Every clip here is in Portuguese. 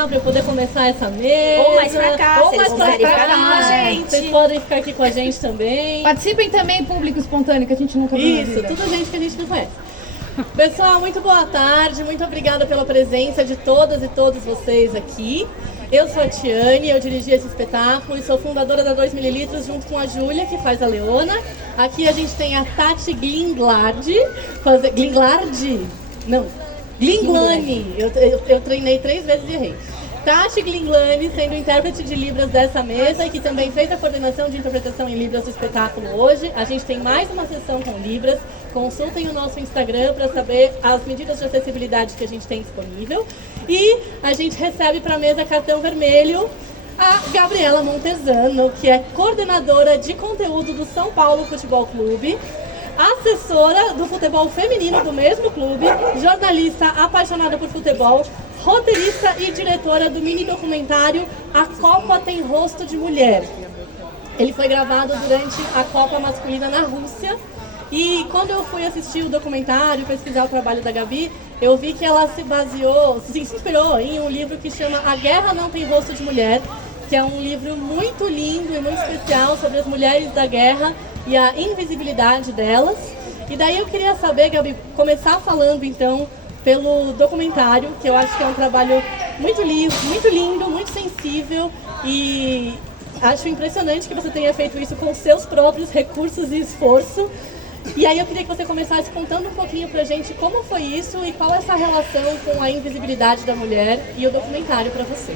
cá para eu poder começar essa mesa. Ou mais pra cá, ou se mais eles pra quiserem cá. ficar com a gente. Vocês podem ficar aqui com a gente também. Participem também, público espontâneo, que a gente nunca viu na Isso, vida. tudo gente que a gente não conhece. Pessoal, muito boa tarde, muito obrigada pela presença de todas e todos vocês aqui. Eu sou a Tiane, eu dirigi esse espetáculo e sou fundadora da 2ml junto com a Júlia, que faz a Leona. Aqui a gente tem a Tati Glinglard, Glinglani. Eu treinei 3 vezes e errei. Tati Glinglani sendo intérprete de Libras dessa mesa e que também fez a coordenação de interpretação em Libras do espetáculo hoje. A gente tem mais uma sessão com Libras. Consultem o nosso Instagram para saber as medidas de acessibilidade que a gente tem disponível. E a gente recebe para a mesa cartão vermelho a Gabriela Montesano, que é coordenadora de conteúdo do São Paulo Futebol Clube, assessora do futebol feminino do mesmo clube, jornalista apaixonada por futebol, roteirista e diretora do mini documentário A Copa Tem Rosto de Mulher. Ele foi gravado durante a Copa Masculina na Rússia. E quando eu fui assistir o documentário, pesquisar o trabalho da Gabi, eu vi que ela se inspirou em um livro que chama A Guerra Não Tem Rosto de Mulher, que é um livro muito lindo e muito especial sobre as mulheres da guerra e a invisibilidade delas. E daí eu queria saber, Gabi, começar falando então pelo documentário, que eu acho que é um trabalho muito lindo, muito sensível, e acho impressionante que você tenha feito isso com seus próprios recursos e esforço. E aí eu queria que você começasse contando um pouquinho pra gente como foi isso e qual é essa relação com a invisibilidade da mulher e o documentário pra você.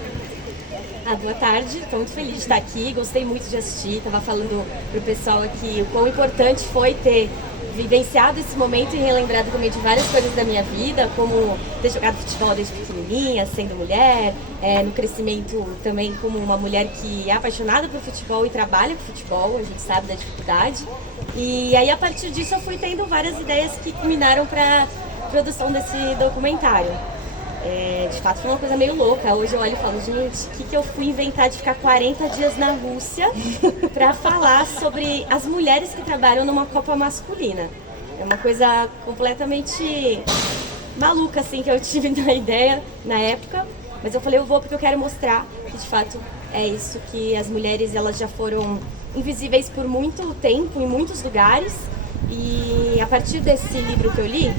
Boa tarde, estou muito feliz de estar aqui, gostei muito de assistir, estava falando pro pessoal aqui o quão importante foi ter vivenciado esse momento e relembrado também de várias coisas da minha vida, como ter jogado futebol desde pequenininha, sendo mulher, no crescimento também como uma mulher que é apaixonada por futebol e trabalha com futebol, a gente sabe da dificuldade. E aí a partir disso eu fui tendo várias ideias que culminaram para a produção desse documentário. De fato foi uma coisa meio louca. Hoje eu olho e falo, gente, o que eu fui inventar de ficar 40 dias na Rússia para falar sobre as mulheres que trabalham numa Copa masculina. É uma coisa completamente maluca, assim, que eu tive na ideia na época. Mas eu falei, eu vou porque eu quero mostrar que de fato é isso, que as mulheres elas já foram invisíveis por muito tempo, em muitos lugares. E a partir desse livro que eu li,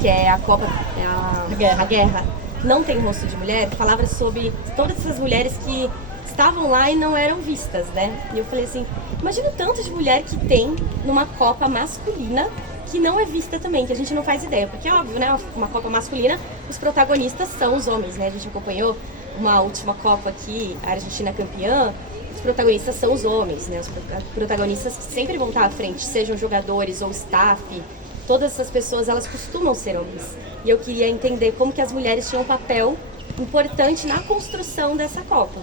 que é a Copa, a Guerra Não Tem Rosto de Mulher, falava sobre todas essas mulheres que estavam lá e não eram vistas, né? E eu falei assim, imagina o tanto de mulher que tem numa Copa masculina que não é vista também, que a gente não faz ideia. Porque, óbvio, né, uma Copa masculina, os protagonistas são os homens, né? A gente acompanhou uma última Copa aqui, a Argentina campeã, os protagonistas são os homens, né? Os protagonistas que sempre vão estar à frente, sejam jogadores ou staff. Todas essas pessoas, elas costumam ser homens. E eu queria entender como que as mulheres tinham um papel importante na construção dessa Copa.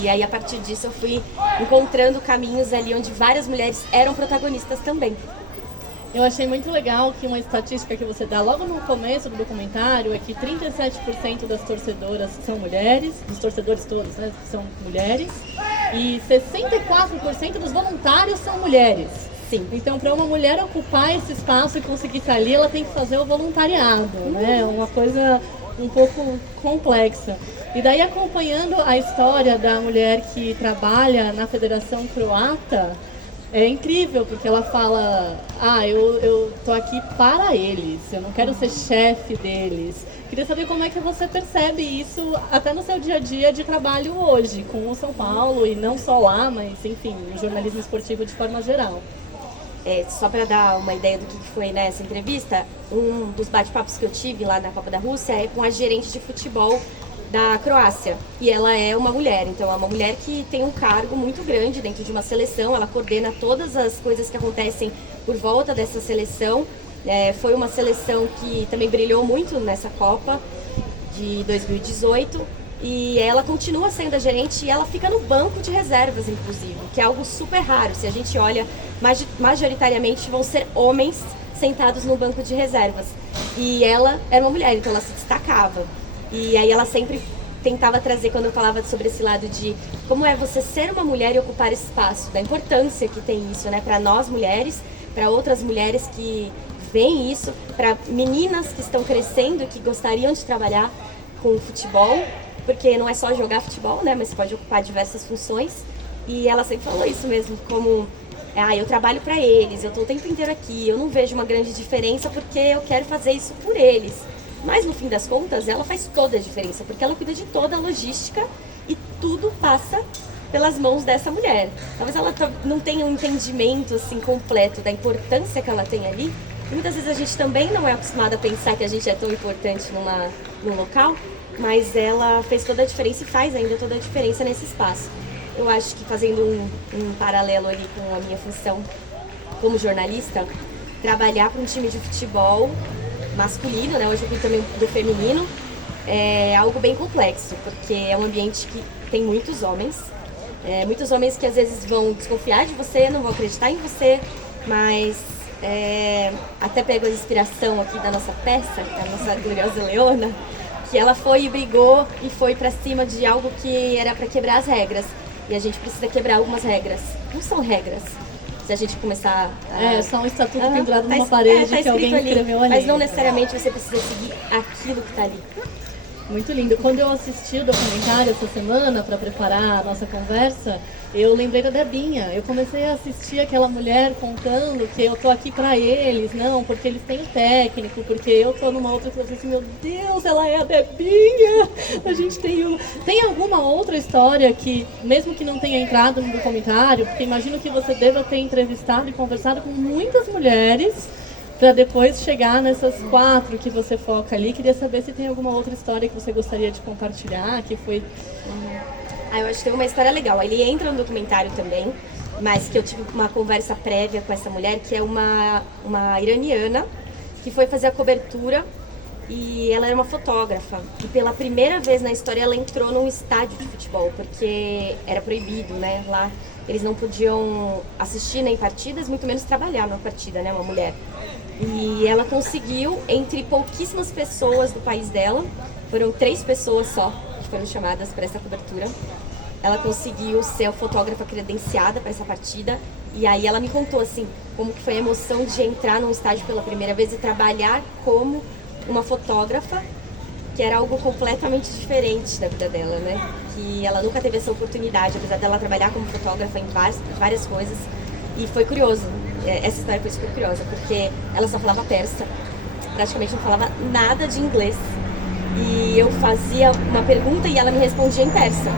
E aí, a partir disso, eu fui encontrando caminhos ali onde várias mulheres eram protagonistas também. Eu achei muito legal que uma estatística que você dá logo no começo do documentário é que 37% das torcedoras são mulheres, dos torcedores todos, né, são mulheres, e 64% dos voluntários são mulheres. Sim. Então, para uma mulher ocupar esse espaço e conseguir estar ali, ela tem que fazer o voluntariado, né? Uma coisa um pouco complexa. E daí, acompanhando a história da mulher que trabalha na Federação Croata, é incrível, porque ela fala, eu tô aqui para eles, eu não quero ser chefe deles. Queria saber como é que você percebe isso até no seu dia a dia de trabalho hoje, com o São Paulo, e não só lá, mas enfim, o jornalismo esportivo de forma geral. Só para dar uma ideia do que foi nessa entrevista, um dos bate-papos que eu tive lá na Copa da Rússia é com a gerente de futebol da Croácia. E ela é uma mulher, então é uma mulher que tem um cargo muito grande dentro de uma seleção, ela coordena todas as coisas que acontecem por volta dessa seleção. Foi uma seleção que também brilhou muito nessa Copa de 2018. E ela continua sendo a gerente e ela fica no banco de reservas, inclusive, que é algo super raro. Se a gente olha, majoritariamente vão ser homens sentados no banco de reservas. E ela era uma mulher, então ela se destacava. E aí ela sempre tentava trazer, quando eu falava sobre esse lado de como é você ser uma mulher e ocupar esse espaço, da importância que tem isso, né, para nós mulheres, para outras mulheres que veem isso, para meninas que estão crescendo e que gostariam de trabalhar com o futebol, porque não é só jogar futebol, né, mas pode ocupar diversas funções. E ela sempre falou isso mesmo, como eu trabalho para eles, eu tô o tempo inteiro aqui, eu não vejo uma grande diferença porque eu quero fazer isso por eles. Mas no fim das contas, ela faz toda a diferença, porque ela cuida de toda a logística e tudo passa pelas mãos dessa mulher. Talvez ela não tenha um entendimento assim completo da importância que ela tem ali. E muitas vezes a gente também não é acostumada a pensar que a gente é tão importante num local, mas ela fez toda a diferença e faz ainda toda a diferença nesse espaço. Eu acho que fazendo um paralelo ali com a minha função como jornalista, trabalhar para um time de futebol masculino, né? Hoje eu cuido também do feminino, é algo bem complexo, porque é um ambiente que tem muitos homens que às vezes vão desconfiar de você, não vão acreditar em você, mas até pego a inspiração aqui da nossa peça, da nossa gloriosa Leona, que ela foi e brigou e foi pra cima de algo que era pra quebrar as regras. E a gente precisa quebrar algumas regras. Não são regras. Se a gente começar É só um estatuto pendurado numa parede que alguém escreveu ali. Mas não necessariamente você precisa seguir aquilo que tá ali. Muito lindo. Quando eu assisti o documentário essa semana para preparar a nossa conversa, eu lembrei da Debinha. Eu comecei a assistir aquela mulher contando que eu tô aqui para eles, não, porque eles têm técnico, porque eu tô numa outra coisa assim, meu Deus, ela é a Debinha. A gente tem uma. Tem alguma outra história que, mesmo que não tenha entrado no documentário, porque imagino que você deva ter entrevistado e conversado com muitas mulheres, para depois chegar nessas 4 que você foca ali. Queria saber se tem alguma outra história que você gostaria de compartilhar, que foi... Eu acho que tem uma história legal. Ele entra no documentário também, mas que eu tive uma conversa prévia com essa mulher, que é uma iraniana, que foi fazer a cobertura, e ela era uma fotógrafa. E pela primeira vez na história ela entrou num estádio de futebol, porque era proibido, né? Lá eles não podiam assistir nem partidas, muito menos trabalhar numa partida, né? Uma mulher. E ela conseguiu, entre pouquíssimas pessoas do país dela, foram 3 pessoas só que foram chamadas para essa cobertura. Ela conseguiu ser a fotógrafa credenciada para essa partida. E aí ela me contou assim, como que foi a emoção de entrar num estádio pela primeira vez e trabalhar como uma fotógrafa, que era algo completamente diferente da vida dela, né? Que ela nunca teve essa oportunidade, apesar dela trabalhar como fotógrafa em várias coisas. E foi curioso, essa história foi super curiosa, porque ela só falava persa, praticamente não falava nada de inglês. E eu fazia uma pergunta e ela me respondia em persa.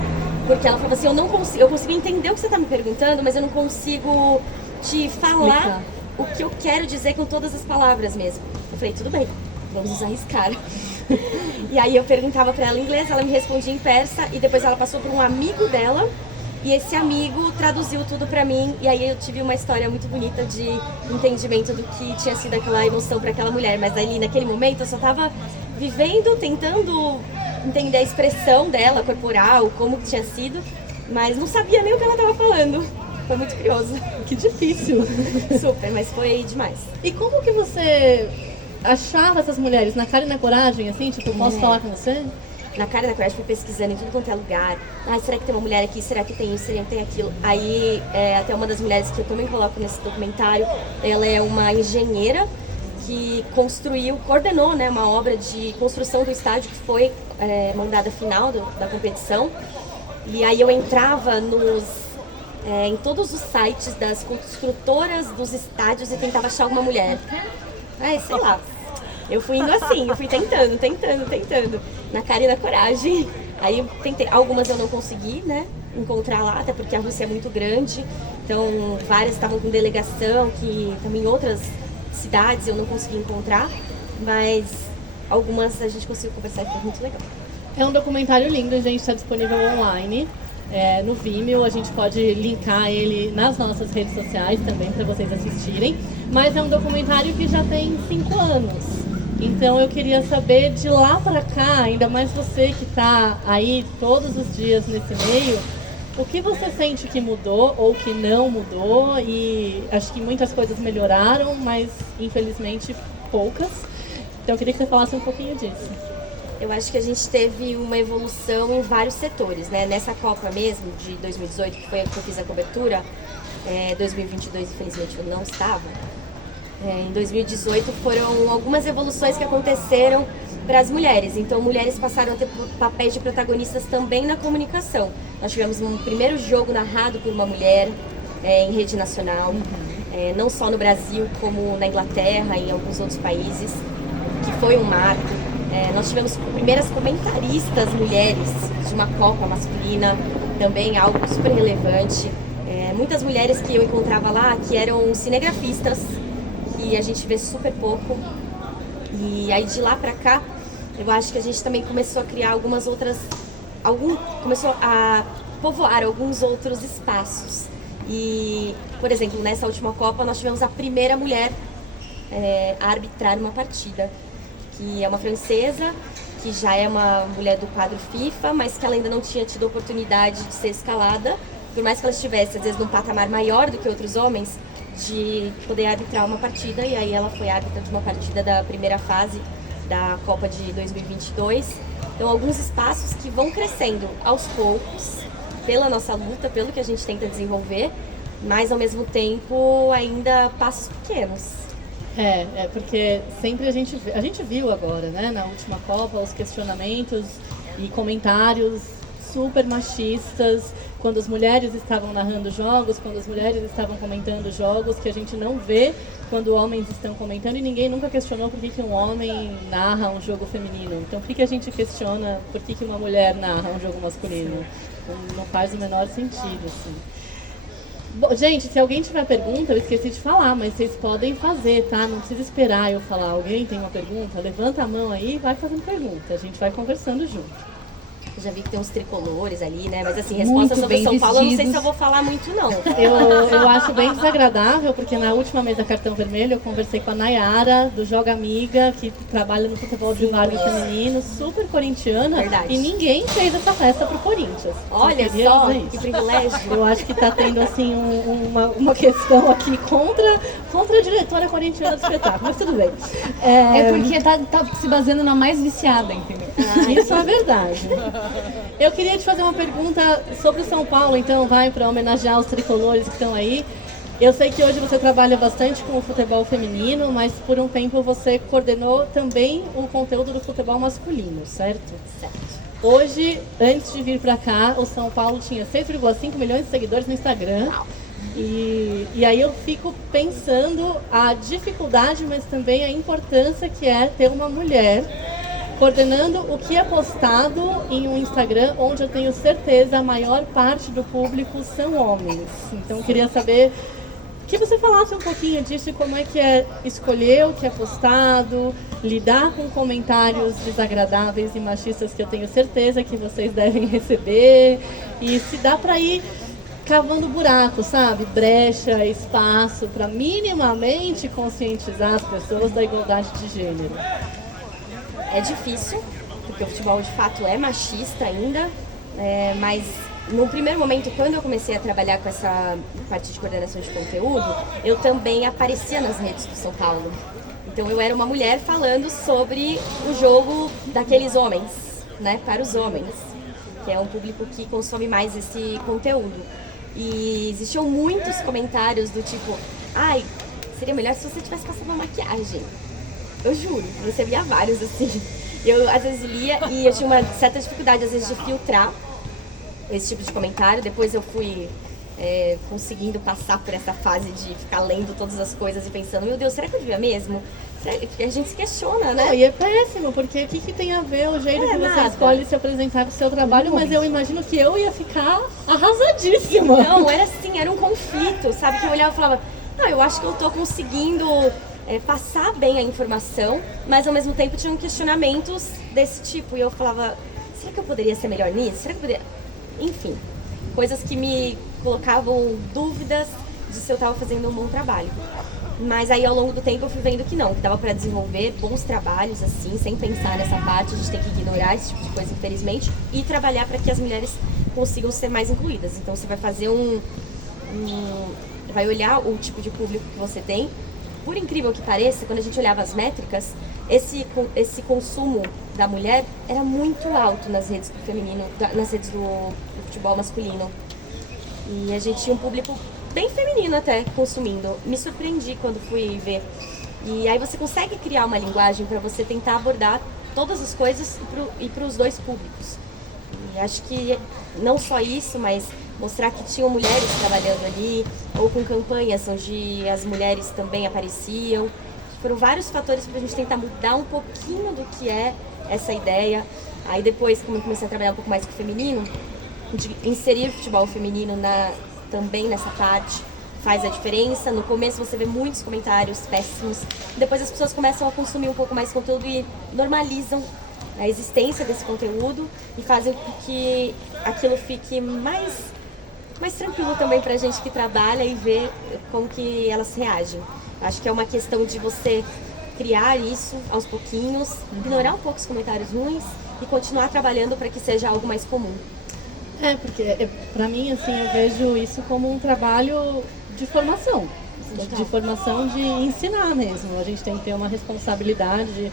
Porque ela falava assim, eu consigo entender o que você está me perguntando, mas eu não consigo te falar o que eu quero dizer com todas as palavras mesmo. Eu falei, tudo bem, vamos nos arriscar. E aí eu perguntava para ela em inglês, ela me respondia em persa, e depois ela passou para um amigo dela, e esse amigo traduziu tudo pra mim, e aí eu tive uma história muito bonita de entendimento do que tinha sido aquela emoção pra aquela mulher. Mas ali, naquele momento, eu só tava vivendo, tentando entender a expressão dela, corporal, como que tinha sido, mas não sabia nem o que ela tava falando. Foi muito curioso. Que difícil. Super, mas foi demais. E como que você achava essas mulheres? Na cara e na coragem, assim? Tipo, posso falar com você? Na cara da coragem, fui pesquisando em tudo quanto é lugar. Será que tem uma mulher aqui? Será que tem isso? Será que tem aquilo? Aí, até uma das mulheres que eu também coloco nesse documentário, ela é uma engenheira que coordenou, né, uma obra de construção do estádio que foi mandada final da competição. E aí eu entrava em todos os sites das construtoras dos estádios e tentava achar alguma mulher. Sei lá. Eu fui indo assim, eu fui tentando, na cara e na coragem. Aí eu tentei, algumas eu não consegui, né, encontrar lá, até porque a Rússia é muito grande, então várias estavam com delegação, que também em outras cidades eu não consegui encontrar, mas algumas a gente conseguiu conversar e foi muito legal. É um documentário lindo, gente, está disponível online. No Vimeo, a gente pode linkar ele nas nossas redes sociais também para vocês assistirem, mas é um documentário que já tem 5 anos. Então eu queria saber, de lá para cá, ainda mais você que está aí todos os dias nesse meio, o que você sente que mudou ou que não mudou? E acho que muitas coisas melhoraram, mas infelizmente poucas. Então eu queria que você falasse um pouquinho disso. Eu acho que a gente teve uma evolução em vários setores, né? Nessa Copa mesmo, de 2018, que foi a que eu fiz a cobertura, 2022 infelizmente eu não estava. Em 2018 foram algumas evoluções que aconteceram para as mulheres. Então, mulheres passaram a ter papéis de protagonistas também na comunicação. Nós tivemos um primeiro jogo narrado por uma mulher em rede nacional, não só no Brasil, como na Inglaterra e em alguns outros países, que foi um marco. Nós tivemos primeiras comentaristas mulheres de uma Copa masculina, também algo super relevante. Muitas mulheres que eu encontrava lá que eram cinegrafistas, que a gente vê super pouco. E aí de lá pra cá, eu acho que a gente também começou a criar começou a povoar alguns outros espaços. E, por exemplo, nessa última Copa nós tivemos a primeira mulher a arbitrar uma partida, que é uma francesa, que já é uma mulher do quadro FIFA, mas que ela ainda não tinha tido a oportunidade de ser escalada, por mais que ela estivesse, às vezes, num patamar maior do que outros homens, de poder arbitrar uma partida, e aí ela foi árbitra de uma partida da primeira fase da Copa de 2022. Então, alguns espaços que vão crescendo aos poucos, pela nossa luta, pelo que a gente tenta desenvolver, mas, ao mesmo tempo, ainda passos pequenos. Porque sempre a gente viu agora, né, na última Copa, os questionamentos e comentários super machistas, quando as mulheres estavam narrando jogos, quando as mulheres estavam comentando jogos, que a gente não vê quando homens estão comentando, e ninguém nunca questionou por que um homem narra um jogo feminino. Então, por que a gente questiona por que uma mulher narra um jogo masculino? Não faz o menor sentido, assim. Bom, gente, se alguém tiver pergunta, eu esqueci de falar, mas vocês podem fazer, tá? Não precisa esperar eu falar. Alguém tem uma pergunta? Levanta a mão aí e vai fazendo pergunta. A gente vai conversando junto. Eu já vi que tem uns tricolores ali, né? Mas assim, resposta Muito sobre bem São Paulo, eu não sei vestidos. se eu vou falar muito, não. Eu acho bem desagradável, porque na última mesa Cartão Vermelho eu conversei com a Nayara, do Joga Amiga, que trabalha no futebol de várzea feminino, super corintiana. Verdade. E ninguém fez essa festa pro Corinthians. Olha queria só, dizer isso. que privilégio. Eu acho que tá tendo, assim, uma questão aqui contra a diretora corintiana do espetáculo, mas tudo bem. É porque tá se baseando na mais viciada, entendeu? Isso é verdade. Eu queria te fazer uma pergunta sobre o São Paulo, então, para homenagear os tricolores que estão aí. Eu sei que hoje você trabalha bastante com o futebol feminino, mas por um tempo você coordenou também o conteúdo do futebol masculino, certo? Certo. Hoje, antes de vir para cá, o São Paulo tinha 6,5 milhões de seguidores no Instagram. E aí eu fico pensando a dificuldade, mas também a importância que é ter uma mulher coordenando o que é postado em um Instagram onde eu tenho certeza a maior parte do público são homens. Então eu queria saber que você falasse um pouquinho disso e como é que é escolher o que é postado, lidar com comentários desagradáveis e machistas que eu tenho certeza que vocês devem receber, e se dá para ir cavando buraco, sabe? Brecha, espaço para minimamente conscientizar as pessoas da igualdade de gênero. É difícil, porque o futebol de fato é machista ainda, mas no primeiro momento, quando eu comecei a trabalhar com essa parte de coordenação de conteúdo, eu também aparecia nas redes do São Paulo. Então eu era uma mulher falando sobre o jogo daqueles homens, né, para os homens, que é um público que consome mais esse conteúdo. E existiam muitos comentários do tipo, ai, seria melhor se você tivesse passado uma maquiagem. Eu juro, recebia vários, assim. Eu, às vezes, lia e eu tinha uma certa dificuldade, às vezes, de filtrar esse tipo de comentário. Depois eu fui conseguindo passar por essa fase de ficar lendo todas as coisas e pensando, meu Deus, será que eu devia mesmo? Porque a gente se questiona, né? Não, e é péssimo, porque o que tem a ver o jeito que você nada. escolhe se apresentar com o seu trabalho, mas eu imagino que eu ia ficar arrasadíssima. Não, era assim, era um conflito, sabe? Que eu olhava e falava, não, eu acho que eu tô conseguindo passar bem a informação, mas ao mesmo tempo tinham questionamentos desse tipo. E eu falava, será que eu poderia ser melhor nisso? Será que eu poderia... Enfim, coisas que me colocavam dúvidas de se eu estava fazendo um bom trabalho. Mas aí ao longo do tempo eu fui vendo que não, que dava para desenvolver bons trabalhos assim, sem pensar nessa parte, a gente tem que ignorar esse tipo de coisa, infelizmente, e trabalhar para que as mulheres consigam ser mais incluídas. Então você vai fazer vai olhar o tipo de público que você tem. Por incrível que pareça, quando a gente olhava as métricas, esse consumo da mulher era muito alto nas redes do feminino, nas redes do futebol masculino. E a gente tinha um público bem feminino até consumindo. Me surpreendi quando fui ver. E aí você consegue criar uma linguagem para você tentar abordar todas as coisas e para os dois públicos. E acho que não só isso, mas mostrar que tinham mulheres trabalhando ali, ou com campanhas onde as mulheres também apareciam. Foram vários fatores para a gente tentar mudar um pouquinho do que é essa ideia. Aí depois, como eu comecei a trabalhar um pouco mais com o feminino, de inserir o futebol feminino também nessa parte faz a diferença. No começo você vê muitos comentários péssimos, depois as pessoas começam a consumir um pouco mais conteúdo e normalizam a existência desse conteúdo e fazem com que aquilo fique mais tranquilo também pra gente que trabalha e ver como que elas reagem. Acho que é uma questão de você criar isso aos pouquinhos, ignorar um pouco os comentários ruins e continuar trabalhando para que seja algo mais comum. Porque pra mim, assim, eu vejo isso como um trabalho de formação. De formação, de ensinar mesmo. A gente tem que ter uma responsabilidade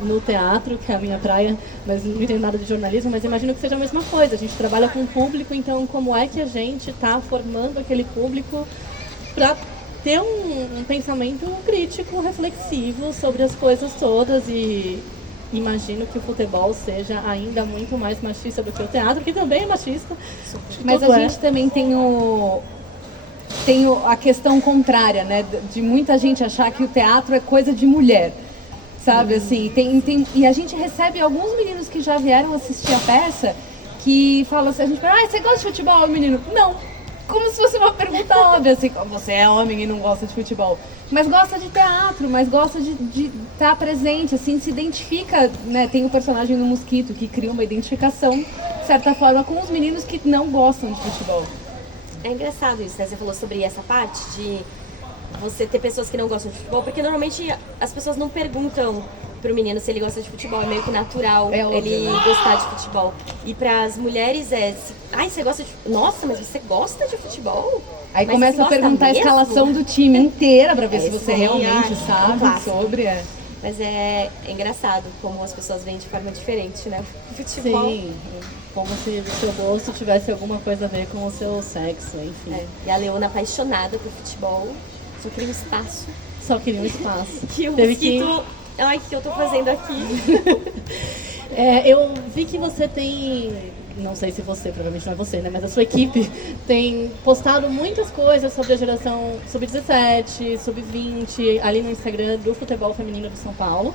no teatro, que é a minha praia, mas não entendo nada de jornalismo, mas imagino que seja a mesma coisa. A gente trabalha com o público, então como é que a gente está formando aquele público para ter um pensamento crítico, reflexivo sobre as coisas todas. E imagino que o futebol seja ainda muito mais machista do que o teatro, que também é machista. Mas a gente também tem a questão contrária, né? De muita gente achar que o teatro é coisa de mulher. Sabe, assim, e a gente recebe alguns meninos que já vieram assistir a peça que falam assim, a gente fala, você gosta de futebol, menino? Não. Como se fosse uma pergunta óbvia, assim, você é homem e não gosta de futebol. Mas gosta de teatro, mas gosta de estar presente, assim, se identifica, né? Tem o personagem do Mosquito que cria uma identificação, de certa forma, com os meninos que não gostam de futebol. É engraçado isso, né? Você falou sobre essa parte de você ter pessoas que não gostam de futebol, porque normalmente as pessoas não perguntam pro menino se ele gosta de futebol, é meio que natural ele gostar de futebol. E pras mulheres você gosta de... Nossa, mas você gosta de futebol? Aí mas começa a perguntar mesmo? A escalação do time inteira pra ver se você realmente sabe sobre. Mas é engraçado como as pessoas veem de forma diferente, né? O futebol. Sim, como se o seu gosto tivesse alguma coisa a ver com o seu sexo, enfim. E a Leona, apaixonada por futebol, só queria um espaço. Só queria um espaço. Que o Mosquito... Ai, o que eu tô fazendo aqui? Eu vi que você tem, não sei se você, provavelmente não é você, né? Mas a sua equipe tem postado muitas coisas sobre a geração sub-17, sub-20, ali no Instagram do futebol feminino de São Paulo.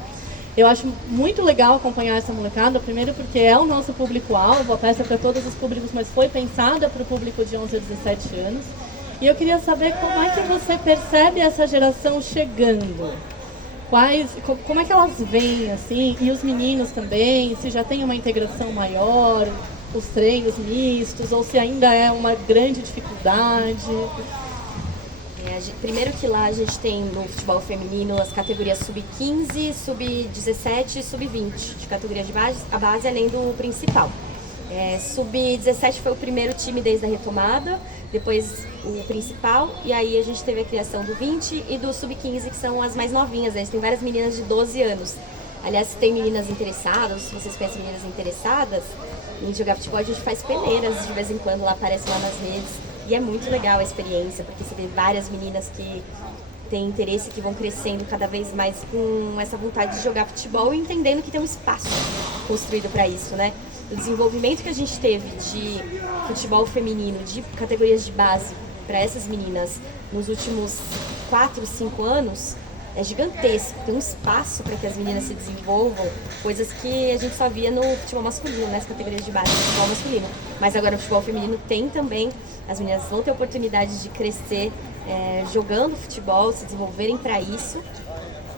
Eu acho muito legal acompanhar essa molecada, primeiro porque é o nosso público-alvo, a peça é para todos os públicos, mas foi pensada para o público de 11 a 17 anos. E eu queria saber como é que você percebe essa geração chegando. Como é que elas veem, assim, e os meninos também, se já tem uma integração maior, os treinos mistos, ou se ainda é uma grande dificuldade? Primeiro que lá a gente tem no futebol feminino as categorias sub-15, sub-17 e sub-20, de categoria de base, a base além do principal. Sub-17 foi o primeiro time desde a retomada, depois o principal, e aí a gente teve a criação do 20 e do sub-15, que são as mais novinhas, né? Tem várias meninas de 12 anos. Aliás, se tem meninas interessadas, se vocês conhecem meninas interessadas em jogar futebol, a gente faz peneiras de vez em quando, lá aparece lá nas redes, e é muito legal a experiência, porque você vê várias meninas que têm interesse, que vão crescendo cada vez mais com essa vontade de jogar futebol e entendendo que tem um espaço construído para isso, né? O desenvolvimento que a gente teve de futebol feminino, de categorias de base para essas meninas nos últimos 4, 5 anos é gigantesco. Tem um espaço para que as meninas se desenvolvam, coisas que a gente só via no futebol masculino, nas categorias de base do futebol masculino. Mas agora no futebol feminino tem também, as meninas vão ter oportunidade de crescer jogando futebol, se desenvolverem para isso.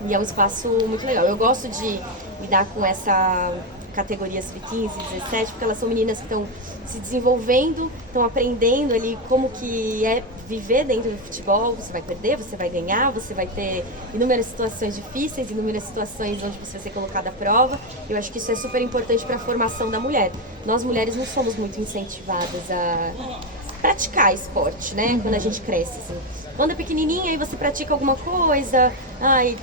E é um espaço muito legal. Eu gosto de lidar com essa categorias sub-15, 17, porque elas são meninas que estão se desenvolvendo, estão aprendendo ali como que é viver dentro do futebol. Você vai perder, você vai ganhar, você vai ter inúmeras situações difíceis, inúmeras situações onde você vai ser colocado à prova. Eu acho que isso é super importante para a formação da mulher. Nós mulheres não somos muito incentivadas a praticar esporte, né? Quando a gente cresce, assim. Quando é pequenininha, aí você pratica alguma coisa.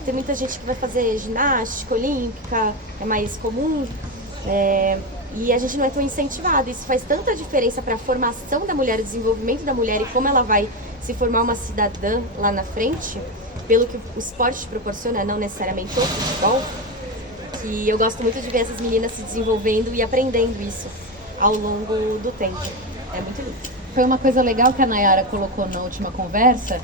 Tem muita gente que vai fazer ginástica olímpica, é mais comum. E a gente não é tão incentivado. Isso faz tanta diferença para a formação da mulher, o desenvolvimento da mulher e como ela vai se formar uma cidadã lá na frente, pelo que o esporte proporciona, não necessariamente o futebol, que eu gosto muito de ver essas meninas se desenvolvendo e aprendendo isso ao longo do tempo. É muito lindo. Foi uma coisa legal que a Nayara colocou na última conversa,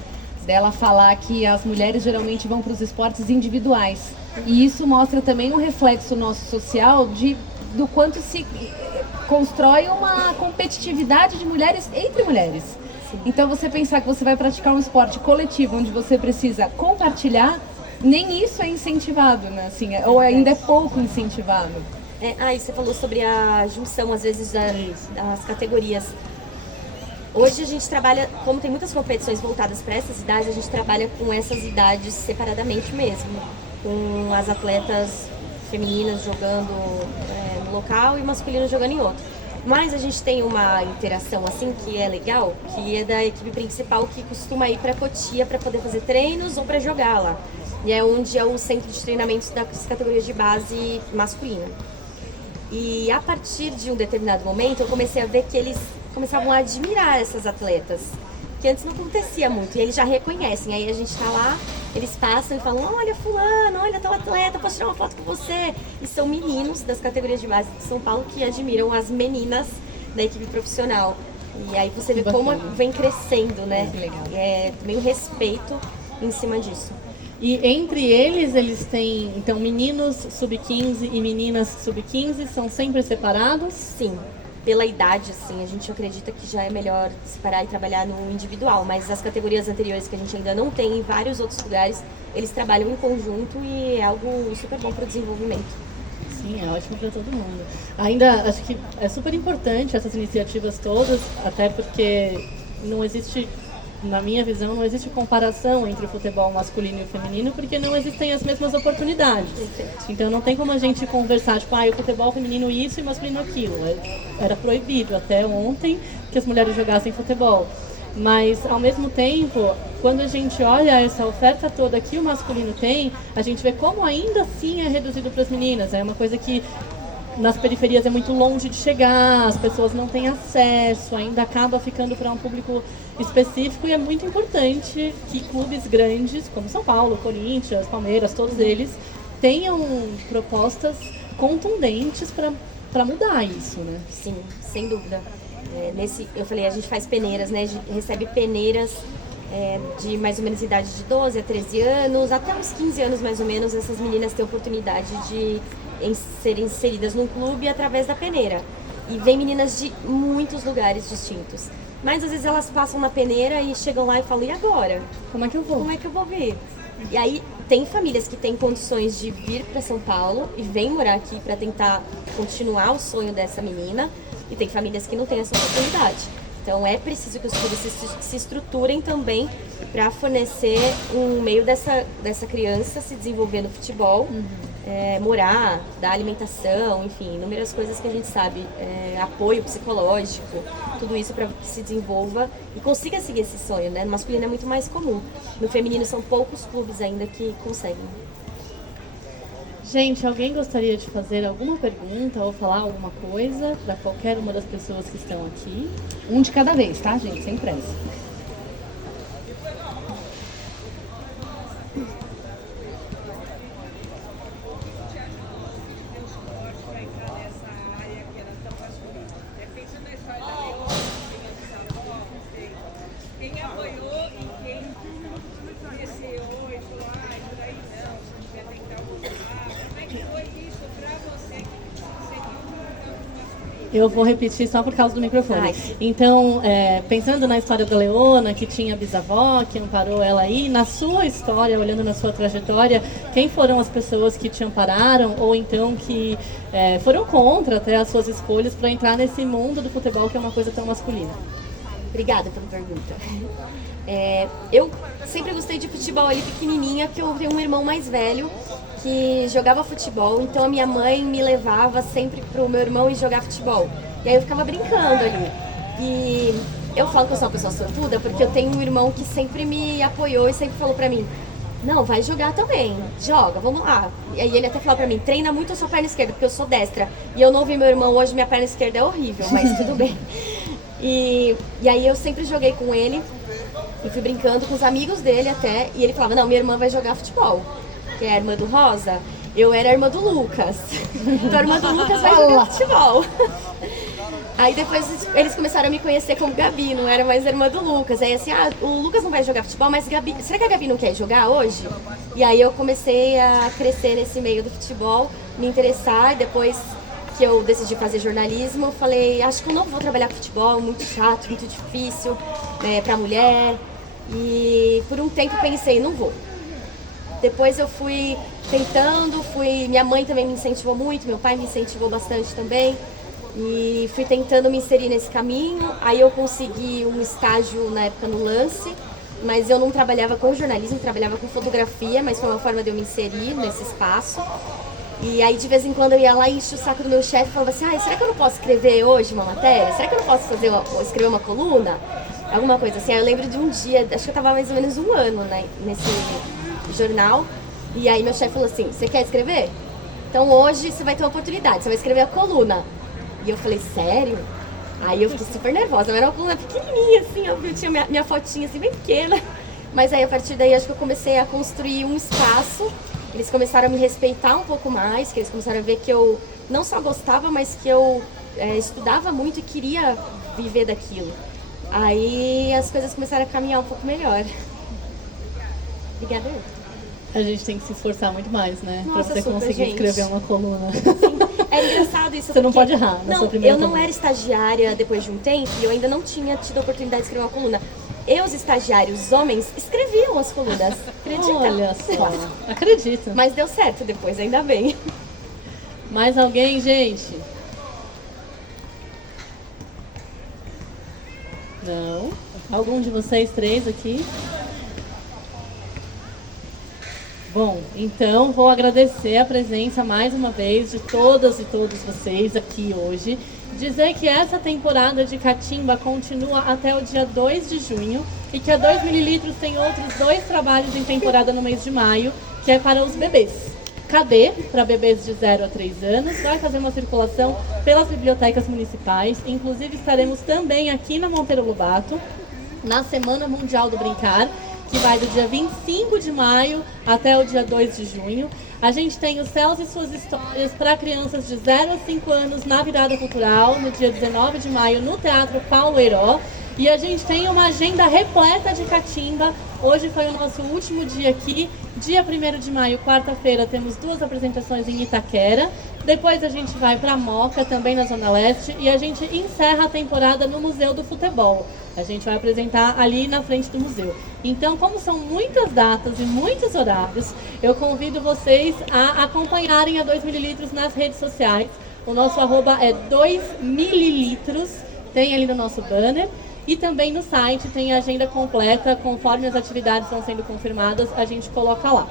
dela falar que as mulheres geralmente vão para os esportes individuais. E isso mostra também um reflexo nosso social do quanto se constrói uma competitividade de mulheres entre mulheres. Sim. Então você pensar que você vai praticar um esporte coletivo onde você precisa compartilhar, nem isso é incentivado, né? Assim, ou ainda é pouco incentivado. E você falou sobre a junção, às vezes, das categorias. Hoje a gente trabalha, como tem muitas competições voltadas para essas idades, a gente trabalha com essas idades separadamente mesmo. Com as atletas femininas jogando no local e masculinos jogando em outro. Mas a gente tem uma interação assim que é legal, que é da equipe principal que costuma ir para Cotia para poder fazer treinos ou para jogar lá. E é onde é o centro de treinamentos das categorias de base masculina. E a partir de um determinado momento eu comecei a ver que eles começavam a admirar essas atletas, que antes não acontecia muito, e eles já reconhecem. Aí a gente tá lá, eles passam e falam: olha fulano, olha tal atleta, posso tirar uma foto com você? E são meninos das categorias de base de São Paulo que admiram as meninas da equipe profissional. E aí você vê como vem crescendo, né? É meio respeito em cima disso. E entre eles têm, então, meninos sub-15 e meninas sub-15 são sempre separados? Sim. Pela idade, assim, a gente acredita que já é melhor separar e trabalhar no individual, mas as categorias anteriores que a gente ainda não tem em vários outros lugares, eles trabalham em conjunto e é algo super bom para o desenvolvimento. Sim, é ótimo para todo mundo. Ainda acho que é super importante essas iniciativas todas, até porque não existe, na minha visão, não existe comparação entre o futebol masculino e o feminino, porque não existem as mesmas oportunidades. Então não tem como a gente conversar, tipo, o futebol feminino isso e masculino aquilo. Era proibido até ontem que as mulheres jogassem futebol. Mas, ao mesmo tempo, quando a gente olha essa oferta toda que o masculino tem, a gente vê como ainda assim é reduzido para as meninas. É uma coisa que nas periferias é muito longe de chegar, as pessoas não têm acesso, ainda acaba ficando para um público específico, e é muito importante que clubes grandes, como São Paulo, Corinthians, Palmeiras, todos eles, tenham propostas contundentes para mudar isso, né? Sim, sem dúvida. Eu falei, a gente faz peneiras, né? A gente recebe peneiras de mais ou menos idade de 12 a 13 anos, até uns 15 anos mais ou menos, essas meninas têm oportunidade de serem inseridas num clube através da peneira. E vem meninas de muitos lugares distintos. Mas às vezes elas passam na peneira e chegam lá e falam: e agora? Como é que eu vou? Como é que eu vou vir? E aí tem famílias que têm condições de vir para São Paulo e vêm morar aqui para tentar continuar o sonho dessa menina. E tem famílias que não têm essa oportunidade. Então é preciso que os clubes se estruturem também para fornecer um meio dessa criança se desenvolver no futebol, morar, dar alimentação, enfim, inúmeras coisas que a gente sabe, apoio psicológico, tudo isso para que se desenvolva e consiga seguir esse sonho, né? No masculino é muito mais comum. No feminino são poucos clubes ainda que conseguem. Gente, alguém gostaria de fazer alguma pergunta ou falar alguma coisa para qualquer uma das pessoas que estão aqui? Um de cada vez, tá, gente? Sem pressa. Eu vou repetir só por causa do microfone. Então, pensando na história da Leona, que tinha bisavó, que amparou ela aí, na sua história, olhando na sua trajetória, quem foram as pessoas que te ampararam ou então que foram contra até as suas escolhas para entrar nesse mundo do futebol que é uma coisa tão masculina? Obrigada pela pergunta. Eu sempre gostei de futebol ali pequenininha, porque eu tenho um irmão mais velho que jogava futebol, então a minha mãe me levava sempre pro meu irmão ir jogar futebol. E aí eu ficava brincando ali. E eu falo que eu sou uma pessoa sortuda porque eu tenho um irmão que sempre me apoiou e sempre falou pra mim: não, vai jogar também, joga, vamos lá. E aí ele até falou pra mim: treina muito a sua perna esquerda, porque eu sou destra. E eu não ouvi meu irmão hoje, minha perna esquerda é horrível, mas tudo bem. E aí eu sempre joguei com ele e fui brincando com os amigos dele até. E ele falava: não, minha irmã vai jogar futebol, que é a irmã do Rosa. eu era a irmã do Lucas. Então a irmã do Lucas vai jogar futebol. Aí depois eles começaram a me conhecer como Gabi, não era mais a irmã do Lucas. Aí assim, o Lucas não vai jogar futebol, mas Gabi, será que a Gabi não quer jogar hoje? E aí eu comecei a crescer nesse meio do futebol, me interessar, e depois que eu decidi fazer jornalismo, eu falei, acho que eu não vou trabalhar com futebol, muito chato, muito difícil, pra mulher. E por um tempo pensei, não vou. Depois eu fui tentando, minha mãe também me incentivou muito, meu pai me incentivou bastante também. E fui tentando me inserir nesse caminho, aí eu consegui um estágio na época no Lance, mas eu não trabalhava com jornalismo, trabalhava com fotografia, mas foi uma forma de eu me inserir nesse espaço. E aí de vez em quando eu ia lá e enchia o saco do meu chefe e falava assim, será que eu não posso escrever hoje uma matéria? Será que eu não posso escrever uma coluna? Alguma coisa assim. Aí eu lembro de um dia, acho que eu tava mais ou menos um ano, né, nesse jornal, e aí meu chefe falou assim, você quer escrever? Então hoje você vai ter uma oportunidade, você vai escrever a coluna. E eu falei, sério? Aí eu fiquei super nervosa, era uma coluna pequenininha assim, eu tinha minha fotinha assim bem pequena. Mas aí a partir daí acho que eu comecei a construir um espaço, eles começaram a me respeitar um pouco mais, que eles começaram a ver que eu não só gostava, mas que eu estudava muito e queria viver daquilo. Aí as coisas começaram a caminhar um pouco melhor. Obrigada. A gente tem que se esforçar muito mais, né? Nossa, pra você super, conseguir gente. escrever uma coluna. É engraçado isso. Você não pode errar na sua primeira eu não coluna. era estagiária depois de um tempo e eu ainda não tinha tido a oportunidade de escrever uma coluna. E os estagiários homens escreviam as colunas, acredita? Olha só, acredito. Mas deu certo depois, ainda bem. Mais alguém, gente? Não? Algum de vocês três aqui? Bom, então vou agradecer a presença mais uma vez de todas e todos vocês aqui hoje. Dizer que essa temporada de Catimba continua até o dia 2 de junho e que a 2 ml tem outros 2 trabalhos em temporada no mês de maio, que é para os bebês. Cadê, para bebês de 0 a 3 anos, vai fazer uma circulação pelas bibliotecas municipais. Inclusive estaremos também aqui na Monteiro Lobato, na Semana Mundial do Brincar, que vai do dia 25 de maio até o dia 2 de junho. A gente tem os Céus e Suas Histórias para crianças de 0 a 5 anos na Virada Cultural, no dia 19 de maio, no Teatro Paulo Heiró. E a gente tem uma agenda repleta de Catimba. Hoje foi o nosso último dia aqui. Dia 1º de maio, quarta-feira, temos 2 apresentações em Itaquera. Depois a gente vai para Moca, também na Zona Leste. E a gente encerra a temporada no Museu do Futebol. A gente vai apresentar ali na frente do museu. Então, como são muitas datas e muitos horários, eu convido vocês a acompanharem a 2 ml nas redes sociais. O nosso arroba é 2 ml, tem ali no nosso banner. E também no site tem a agenda completa, conforme as atividades vão sendo confirmadas, a gente coloca lá.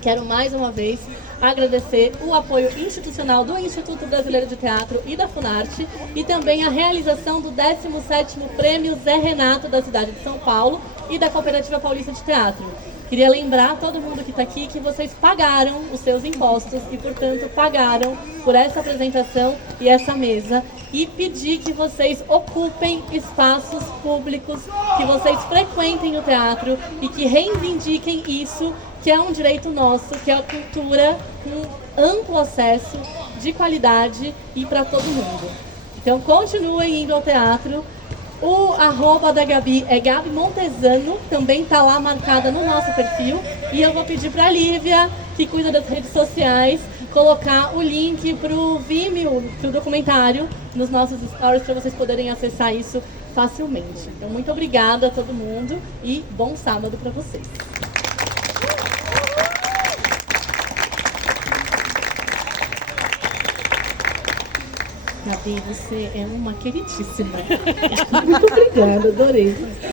Quero mais uma vez agradecer o apoio institucional do Instituto Brasileiro de Teatro e da Funarte e também a realização do 17º Prêmio Zé Renato da cidade de São Paulo e da Cooperativa Paulista de Teatro. Queria lembrar a todo mundo que está aqui que vocês pagaram os seus impostos e, portanto, pagaram por essa apresentação e essa mesa e pedir que vocês ocupem espaços públicos, que vocês frequentem o teatro e que reivindiquem isso, que é um direito nosso, que é a cultura com amplo acesso, de qualidade e para todo mundo. Então, continuem indo ao teatro. O arroba da Gabi é Gabi Montesano, também está lá marcada no nosso perfil. E eu vou pedir para a Lívia, que cuida das redes sociais, colocar o link para o Vimeo, para o documentário, nos nossos stories, para vocês poderem acessar isso facilmente. Então, muito obrigada a todo mundo e bom sábado para vocês. Gabi, você é uma queridíssima. Muito obrigada, adorei.